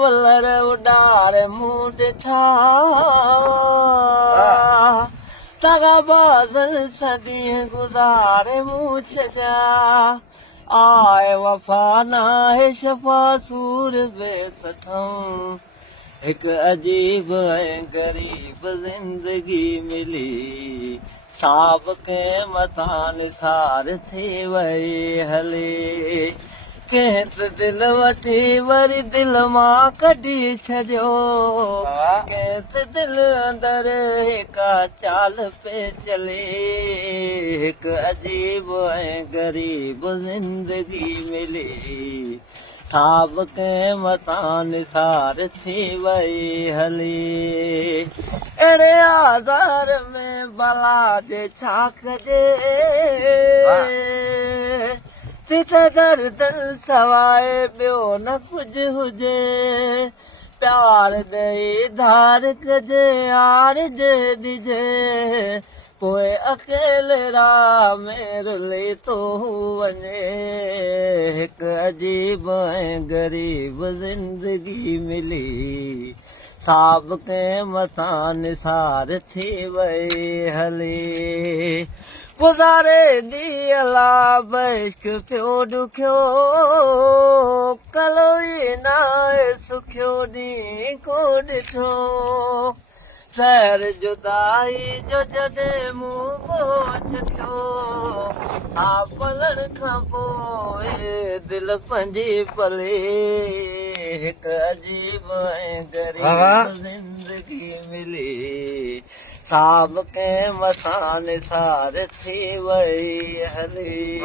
वलर उडार मुंह ॾिठा तगा बाज़ल सदी गुज़ारे मुंह छॾिया आए वफ़ा नाहे शफ़ा सूर बेसठऊं हिकु अजीब ऐं ग़रीब ज़िंदगी मिली साब कंहिं मथां निसार थी वई हले कंहिं त दिलि वठी वरी दिलि मां कढी छॾियो कंहिं त दिलि अंदरि हिका चाल पे चले हिकु अजीब ऐं ग़रीब ज़िंदगी मिली साब कंहिं मथां निसार थी वई हली अहिड़े आज़ार में बला जे छा कजे तित दर्द सवाइ ॿियो न कुझु हुजे प्यार ॾेई धार कजे यार जे ॾिजे पोइ अकेले राह में रुली थो वञे हिकु अजीब ऐं ग़रीब ज़िंदगी मिली साब कंहिं मथां निसार थी वई हली गुज़ारे ॾींहं लाभ इश्क पियो ॾुखियो कलो ई नाहे सुखियो ॾींहुं को ॾिठो सैर जुदाई जो जॾहिं मूं बोझ थियो हा पलण खां पोइ दिलि पंहिंजी पले हिकु अजीब ऐं ग़रीब ज़िंदगी मिली साब कंहिं मथां निसार थी वई हली